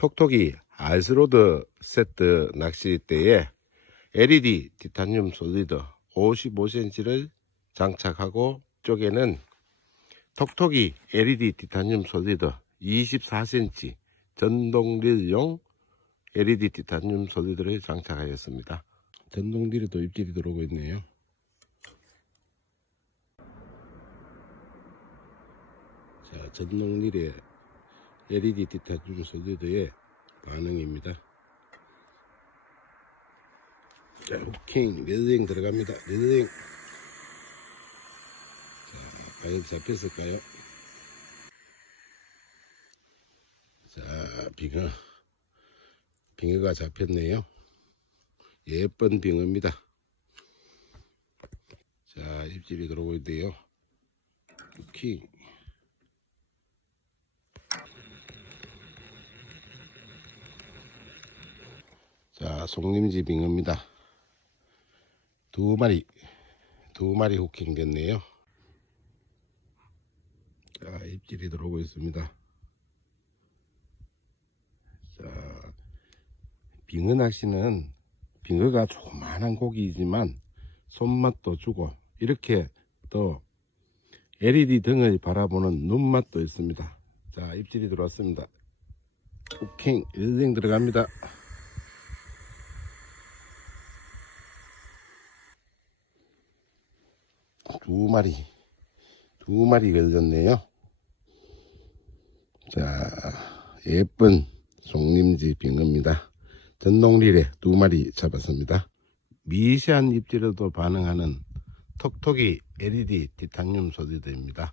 톡톡이 알스로드 세트 낚싯대에 LED 티타늄 솔리드 55cm를 장착하고 쪽에는 톡톡이 LED 티타늄 솔리드 24cm 전동릴용 LED 티타늄 솔리드를 장착하였습니다. 전동릴에도 입질이 들어오고 있네요. 자, 전동릴에 LED 티타늄 솔리드의 반응입니다. 자, 후킹, 레드링 들어갑니다. 레드링. 자, 과연 잡혔을까요? 자, 빙어. 빙어가 잡혔네요. 예쁜 빙어입니다. 자, 입질이 들어오고 있네요. 후킹. 자, 송림지 빙어입니다. 두 마리, 두 마리 후킹 됐네요. 자, 입질이 들어오고 있습니다. 자, 빙어 낚시는 빙어가 조그만한 고기이지만 손맛도 주고 이렇게 또 LED 등을 바라보는 눈맛도 있습니다. 자, 입질이 들어왔습니다. 후킹 1등 들어갑니다. 두 마리, 두 마리 걸렸네요. 자, 예쁜 송림지 빙어입니다. 전동릴에 두 마리 잡았습니다. 미세한 입질에도 반응하는 톡톡이 LED 티타늄 소리드입니다.